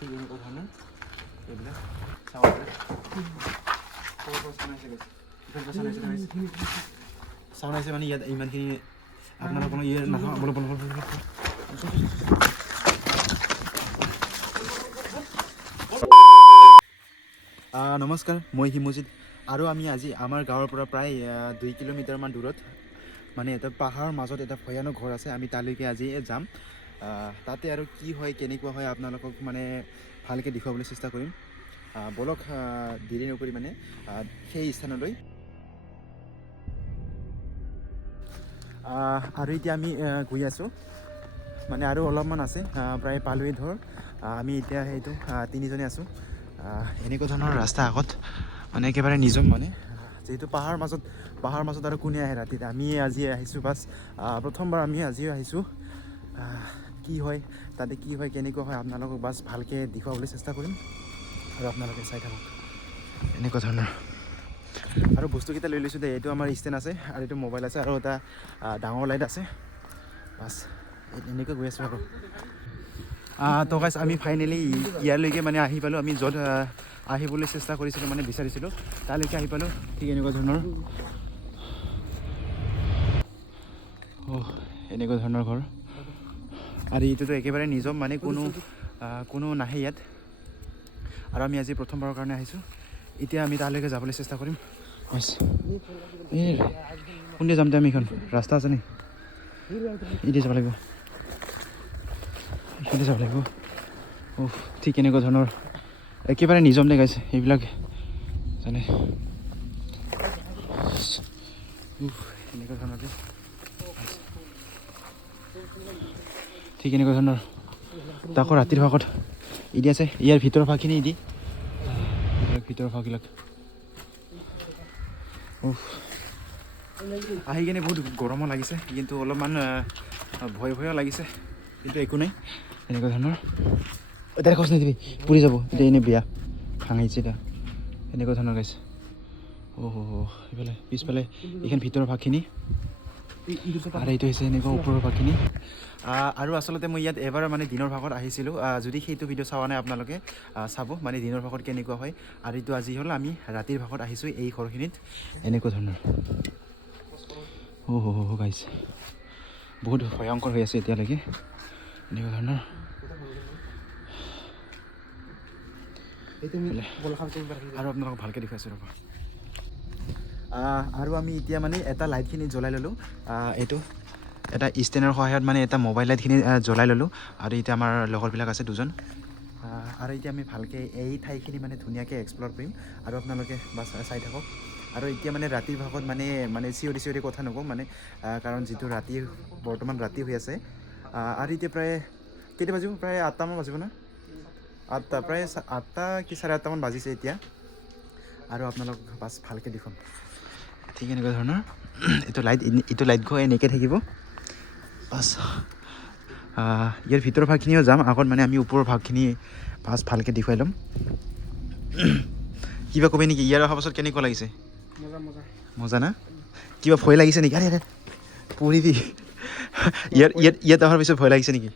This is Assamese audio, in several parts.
ঠিক এনেকুৱা ধৰণৰ এইবিলাক চাব পাৰে চাউণ্ড আহিছে মানে ইয়াত ইমানখিনি আপোনালোকৰ কোনো ইয়ে নহয় বলো বলো নমস্কাৰ মই হিমজিত আৰু আমি আজি আমাৰ গাঁৱৰ পৰা প্ৰায় 2 কিলোমিটাৰমান দূৰত মানে এটা পাহাৰৰ মাজত এটা ভয়ানক ঘৰ আছে আমি তালৈকে আজি যাম তাতে আৰু কি হয় কেনেকুৱা হয় আপোনালোকক মানে ভালকৈ দেখুৱাবলৈ চেষ্টা কৰিম বলক দেৰি নকৰি মানে সেই স্থানলৈ আৰু এতিয়া আমি গৈ আছোঁ মানে আৰু অলপমান আছে প্ৰায় পালোৱেই ধৰ আমি এতিয়া সেইটো তিনিজনে আছোঁ এনেকুৱা ধৰণৰ ৰাস্তা আগত মানে একেবাৰে নিজম মানে যিহেতু পাহাৰৰ মাজত আৰু কোনে আহে ৰাতিত আমি আজি আহিছোঁ বাছ প্ৰথমবাৰ আমি আজিও আহিছোঁ কি হয় তাতে কি হয় কেনেকুৱা হয় আপোনালোকক বাছ ভালকৈ দেখুৱাবলৈ চেষ্টা কৰিম আৰু আপোনালোকে চাই থাকক এনেকুৱা ধৰণৰ আৰু বস্তুকেইটা লৈ লৈছোঁ দেই এইটো আমাৰ ষ্টেণ্ড আছে আৰু এইটো মোবাইল আছে আৰু এটা ডাঙৰ লাইট আছে বাছ এনেকৈ গৈ আছোঁ আৰু তো গাইছ আমি ফাইনেলি ইয়ালৈকে মানে আহি পালোঁ আমি য'ত আহিবলৈ চেষ্টা কৰিছিলোঁ মানে বিচাৰিছিলোঁ তালৈকে আহি পালোঁ ঠিক এনেকুৱা ধৰণৰ এনেকুৱা ধৰণৰ ঘৰ আৰু এইটোতো একেবাৰে নিজম মানে কোনো নাহে ইয়াত আৰু আমি আজি প্ৰথমবাৰৰ কাৰণে আহিছোঁ এতিয়া আমি তালৈকে যাবলৈ চেষ্টা কৰিম কোনদিয়ে যাম আমি এইখন ৰাস্তা আছে নি এতিয়া যাব লাগিব এইখিনিতে যাব লাগিব ঠিক এনেকুৱা ধৰণৰ একেবাৰে নিজম দেখাইছে এইবিলাক জানে এনেকুৱা ধৰণৰ ঠিক এনেকুৱা ধৰণৰ তাকো ৰাতিৰ ভাগত ইদি আছে ইয়াৰ ভিতৰৰ ভাগখিনি ইদি ভিতৰৰ ভাগবিলাক আহি কিনে বহুত গৰমো লাগিছে কিন্তু অলপমান ভয়ো লাগিছে কিন্তু একো নাই এনেকুৱা ধৰণৰ এতিয়া খোজ নিদিবি পুৰি যাব এতিয়া এনেই বেয়া ভাঙিছে এতিয়া এনেকুৱা ধৰণৰ গাইছে এইফালে পিছফালে এইখন ভিতৰৰ ভাগখিনি আৰু এইটো হৈছে এনেকুৱা ওপৰৰ ভাগখিনি আৰু আচলতে মই ইয়াত এবাৰ মানে দিনৰ ভাগত আহিছিলোঁ যদি সেইটো ভিডিঅ' চোৱা নাই আপোনালোকে চাব মানে দিনৰ ভাগত কেনেকুৱা হয় আৰু এইটো আজি হ'ল আমি ৰাতিৰ ভাগত আহিছোঁ এই ঘৰখিনিত এনেকুৱা ধৰণৰ গাইছে বহুত ভয়ংকৰ হৈ আছে এতিয়ালৈকে এনেকুৱা ধৰণৰ আৰু আপোনালোকক ভালকৈ দেখুৱাইছোঁ ৰ'ব আৰু আমি এতিয়া মানে এটা লাইটখিনি জ্বলাই ল'লোঁ এইটো এটা ষ্টেণ্ডৰ সহায়ত মানে এটা মোবাইল লাইটখিনি জ্বলাই ল'লোঁ আৰু এতিয়া আমাৰ লগৰবিলাক আছে দুজন আৰু এতিয়া আমি ভালকৈ এই ঠাইখিনি মানে ধুনীয়াকৈ এক্সপ্ল'ৰ কৰিম আৰু আপোনালোকে বাছ চাই থাকক আৰু এতিয়া মানে ৰাতিৰ ভাগত মানে চিঞৰি কথা নকওঁ মানে কাৰণ যিটো বৰ্তমান ৰাতি হৈ আছে আৰু এতিয়া প্ৰায় কেইটা বাজিব প্ৰায় 8টামান বাজিব না 8টা প্ৰায় 8টা কি 8:30মান বাজিছে এতিয়া আৰু আপোনালোক বাছ ভালকৈ দেখুৱাম ঠিক এনেকুৱা ধৰণৰ এইটো লাইট গৈ এনেকৈ থাকিব বাছ ইয়াৰ ভিতৰৰ ভাগখিনিও যাম আগত মানে আমি ওপৰৰ ভাগখিনি বাছ ভালকৈ দেখুৱাই ল'ম কিবা ক'বি নেকি ইয়াৰ অহাৰ পাছত কেনেকুৱা লাগিছে মজা না কিবা ভয় লাগিছে নেকি আৰে পঢ়িবি ইয়াত অহাৰ পিছত ভয় লাগিছে নেকি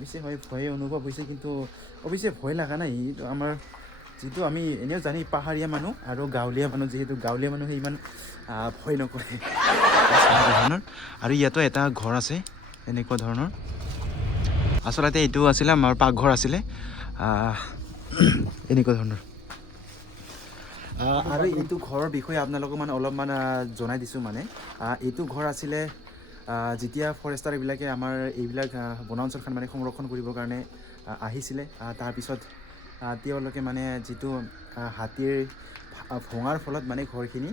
অৱশ্যে হয় ভয় অনুভৱ হৈছে কিন্তু অৱশ্যে ভয় লগা নাই এইটো আমাৰ যিটো আমি এনেও জানি পাহাৰীয়া মানুহ আৰু গাঁৱলীয়া মানুহ যিহেতু গাঁৱলীয়া মানুহে ইমান ভয় নকৰে ধৰণৰ আৰু ইয়াতো এটা ঘৰ আছে এনেকুৱা ধৰণৰ আচলতে এইটো আছিলে আমাৰ পাকঘৰ আছিলে এনেকুৱা ধৰণৰ আৰু এইটো ঘৰৰ বিষয়ে আপোনালোকক মানে অলপমান জনাই দিছোঁ মানে এইটো ঘৰ আছিলে যেতিয়া ফৰেষ্টাৰবিলাকে আমাৰ এইবিলাক বনাঞ্চলখন মানে সংৰক্ষণ কৰিবৰ কাৰণে আহিছিলে তাৰপিছত তেওঁলোকে মানে যিটো হাতীৰ ভঙাৰ ফলত মানে ঘৰখিনি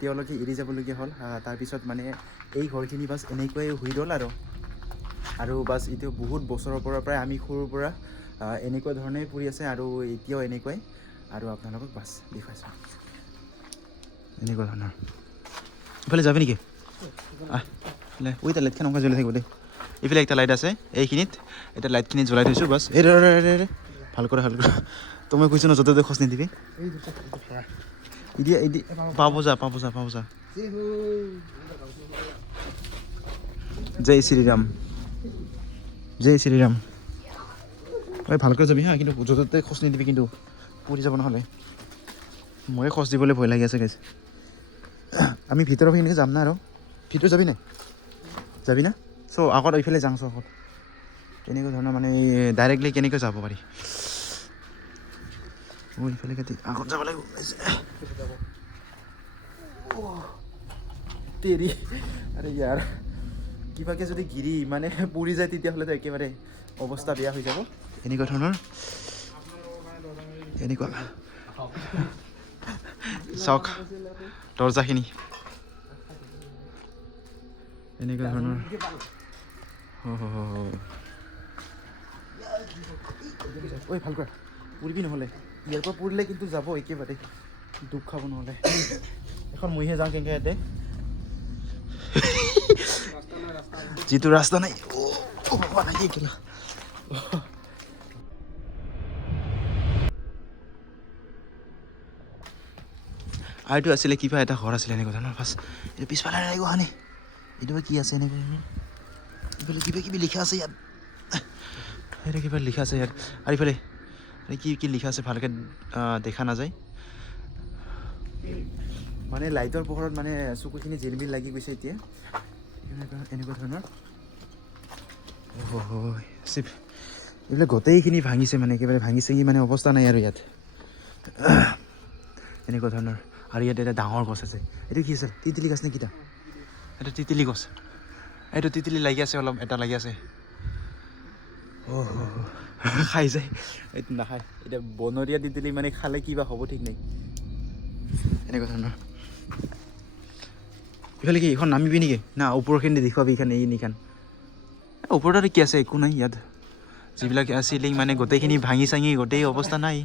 তেওঁলোকে এৰি যাবলগীয়া হ'ল তাৰপিছত মানে এই ঘৰখিনি বাছ এনেকুৱাই হৈ ৰ'ল আৰু বাছ এইটো বহুত বছৰৰ পৰা প্ৰায় আমি সৰুৰ পৰা এনেকুৱা ধৰণেই পৰি আছে আৰু এতিয়াও এনেকুৱাই আৰু আপোনালোকক বাছ দেখুৱাইছোঁ এনেকুৱা ধৰণৰ ইফালে যাবি নেকি ওইটা লাইটখন অংকা জ্বলি থাকিব দেই এইফালে একটা লাইট আছে এইখিনিত এটা লাইটখিনি জ্বলাই থৈছোঁ বাছ এই ভাল কৰা তো মই কৈছোঁ ন য'তে ত'তে খোজ নিদিবি পাব যা জয় শ্ৰীৰাম ঐ ভালকৈ যাবি হা, কিন্তু য'তে খোজ নিদিবি, কিন্তু পৰি যাব নহ'লে। ময়ে খোজ দিবলৈ ভয় লাগি আছে গাইছ। আমি ভিতৰৰ পিনে যাম না আৰু ভিতৰত যাবি নাই? যাবি না? চ' আগত এইফালে যাওঁ চ' আগত তেনেকুৱা ধৰণৰ মানে ডাইৰেক্টলি কেনেকৈ যাব পাৰি। এইফালে কাটি আগত যাব লাগিব। তেৰি আৰে ইয়াৰ কিবাকৈ যদি গিৰি মানে পৰি যায় তেতিয়াহ'লেতো একেবাৰে অৱস্থা বেয়া হৈ যাব। এনেকুৱা ধৰণৰ এনেকুৱা চাওক দৰ্জাখিনি এনেকুৱা ধৰণৰ। ঐ ভাল কৰা পৰিবি নহ'লে, ইয়াৰ পৰা পৰিলে কিন্তু যাব একেবাৰে দুখ খাব নহ'লে। এখন মইহে যাওঁ কেনেকৈ ইয়াতে যিটো ৰাস্তা নাই। আৰু এইটো আছিলে কিবা এটা ঘৰ আছিলে এনেকুৱা ধৰণৰ। ফাৰ্ষ্ট এইটো পিছফালে লাগিব হানি, এইটো কি আছে এনেকুৱা এইফালে কিবা কিবি লিখা আছে ইয়াত, সেইটো কিবা লিখা আছে ইয়াত। আৰু ইফালে কি কি লিখা আছে ভালকৈ দেখা নাযায়, মানে লাইটৰ পোহৰত মানে চকুখিনি জিলমিল লাগি গৈছে এতিয়া। এনেকুৱা ধৰণৰ এইবিলাক গোটেইখিনি ভাঙিছে, মানে একেবাৰে ভাঙি চিঙি মানে অৱস্থা নাই আৰু ইয়াত এনেকুৱা ধৰণৰ। আৰু ইয়াত এটা ডাঙৰ গছ আছে, এইটো কি আছে? তিতিলি গছ নে কিটা? এইটো তিতিলি গছ, এইটো তিতিলি লাগি আছে অলপ, এটা লাগি আছে। খাই যায়, এইটো নাখায়। এতিয়া বনৰীয়া তিতিলি মানে খালে কিবা হ'ব ঠিক নাই, এনেকুৱা ধৰণৰ। ইফালে কি এইখন নামিবি নেকি না ওপৰখিনি দেখুৱাবি? এইখান এইখান ওপৰত আৰু কি আছে? একো নাই ইয়াত। যিবিলাক চিলিং মানে গোটেইখিনি ভাঙি চাঙি গোটেই অৱস্থা নাই।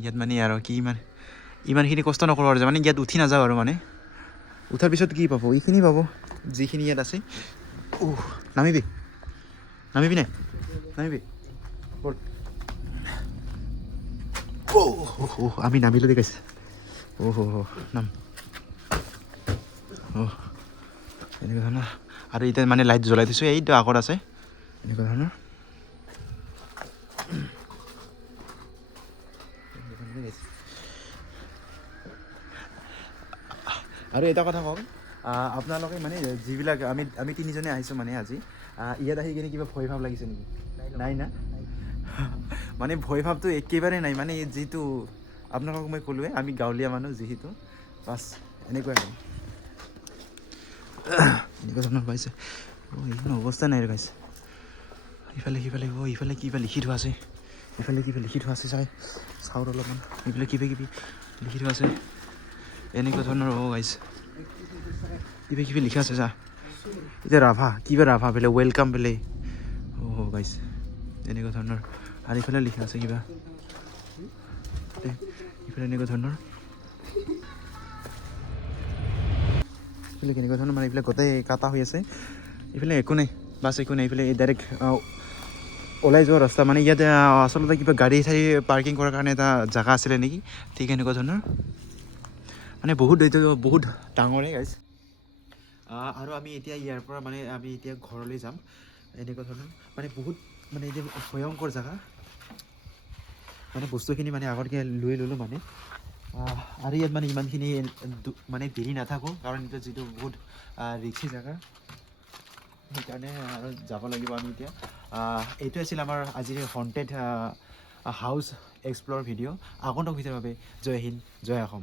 ইয়াত মানে আৰু কি ইমানখিনি কষ্ট নকৰোঁ আৰু মানে ইয়াত উঠি নাযাওঁ আৰু মানে উঠাৰ পিছত কি পাব? এইখিনি পাব যিখিনি ইয়াত আছে। নামিবি নামিবি নাই? নামিবি আমি নামিলোঁ দেখাইছে। নাম এনেকুৱা ধৰণৰ। আৰু এতিয়া মানে লাইট জ্বলাই দিছোঁ, এইটো আগত আছে এনেকুৱা ধৰণৰ। আৰু এটা কথা কওঁ, আপোনালোকে মানে যিবিলাক আমি তিনিজনে আহিছোঁ মানে আজি ইয়াত আহি কিনে কিবা ভয় ভাৱ লাগিছে নেকি? নাই না? মানে ভয় ভাৱটো একেবাৰে নাই। মানে যিটো আপোনালোকক মই ক'লোৱে, আমি গাঁৱলীয়া মানুহ যিহেতু, বাছ এনেকুৱাই আৰু এনেকুৱা ধৰণৰ পাইছে। এইখন অৱস্থা নাই আৰু পাইছে। ইফালে সিফালে ইফালে কিবা লিখি থোৱা আছে, ইফালে কিবা লিখি থোৱা আছে, চাওঁ অলপমান। এইফালে কিবা কিবি লিখি থোৱা আছে এনেকুৱা ধৰণৰ। গাইছে কিবা কিবি লিখা আছে চা, এতিয়া ৰাভা কিবা ৰাভা বোলে ৱেলকাম বোলে। গাইছে এনেকুৱা ধৰণৰ। আৰু ইফালে লিখা আছে কিবা, ইফালে এনেকুৱা ধৰণৰ। এইফালে কেনেকুৱা ধৰণৰ মানে এইবিলাক গোটেই কাটা হৈ আছে। এইফালে একো নাই, বাছ একো নাই। এইফালে ডাইৰেক্ট ওলাই যোৱা ৰাস্তা। মানে ইয়াত আচলতে কিবা গাড়ী চাড়ী পাৰ্কিং কৰাৰ কাৰণে এটা জেগা আছিলে নেকি, ঠিক এনেকুৱা ধৰণৰ। মানে বহুত ডাঙৰে গাইজ। আৰু আমি এতিয়া ইয়াৰ পৰা মানে আমি এতিয়া ঘৰলৈ যাম এনেকুৱা ধৰণৰ। মানে বহুত মানে এতিয়া ভয়ংকৰ জেগা। মানে বস্তুখিনি মানে আগতকৈ লৈ ল'লোঁ মানে। আৰু ইয়াত মানে ইমানখিনি মানে দেৰি নাথাকোঁ, কাৰণ এতিয়া যিটো বহুত ৰিক্সি জেগা, সেইকাৰণে আৰু যাব লাগিব আমি এতিয়া। এইটো আছিল আমাৰ আজিৰ হণ্টেড হাউচ এক্সপ্ল'ৰ ভিডিঅ'। আগন্তুক ভিডিঅ'ৰ বাবে জয় হিন্দ, জয় অসম।